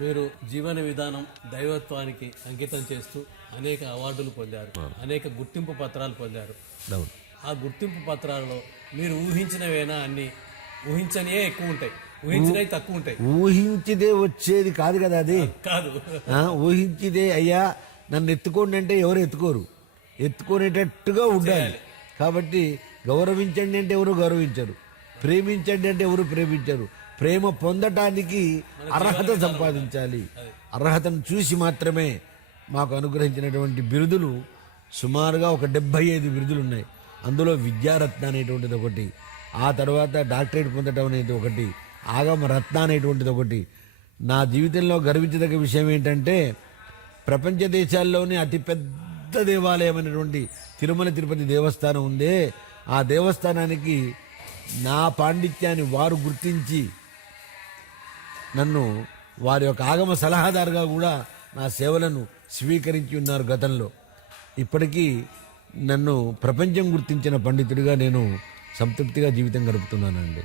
మీరు జీవన విధానం దైవత్వానికి అంకితం చేస్తూ అనేక అవార్డులు పొందారు, అనేక గుర్తింపు పత్రాలు పొందారు. అవును. ఆ గుర్తింపు పత్రాలలో మీరు ఊహించినవేనా? అన్ని ఊహించనివే ఎక్కువ ఉంటాయి, ఊహించినవి తక్కువ ఉంటాయి. ఊహించిదే వచ్చేది కాదు కదా అది. కాదు. ఊహించిదే అయ్యా నన్ను ఎత్తుకోండి అంటే ఎవరు ఎత్తుకోరు, ఎత్తుకునేటట్టుగా ఉండాలి. కాబట్టి గౌరవించండి అంటే ఎవరు గౌరవించరు, ప్రేమించండి అంటే ఎవరు ప్రేమించరు. ప్రేమ పొందటానికి అర్హత సంపాదించాలి. అర్హతను చూసి మాత్రమే మాకు అనుగ్రహించినటువంటి బిరుదులు సుమారుగా ఒక 75 బిరుదులు ఉన్నాయి. అందులో విద్యారత్న అనేటువంటిది ఒకటి, ఆ తర్వాత డాక్టరేట్ పొందడం అనేది ఒకటి, ఆగమ రత్న అనేటువంటిది ఒకటి. నా జీవితంలో గర్వించదగ్గ విషయం ఏంటంటే ప్రపంచ దేశాల్లోనే అతిపెద్ద దేవాలయం అనేటువంటి తిరుమల తిరుపతి దేవస్థానం ఉందే, ఆ దేవస్థానానికి నా పాండిత్యాన్ని వారు గుర్తించి నన్ను వారి యొక్క ఆగమ సలహాదారుగా కూడా నా సేవలను స్వీకరించి ఉన్నారు గతంలో. ఇప్పటికీ నన్ను ప్రపంచం గుర్తించిన పండితుడిగా నేను సంతృప్తిగా జీవితం గడుపుతున్నానండి.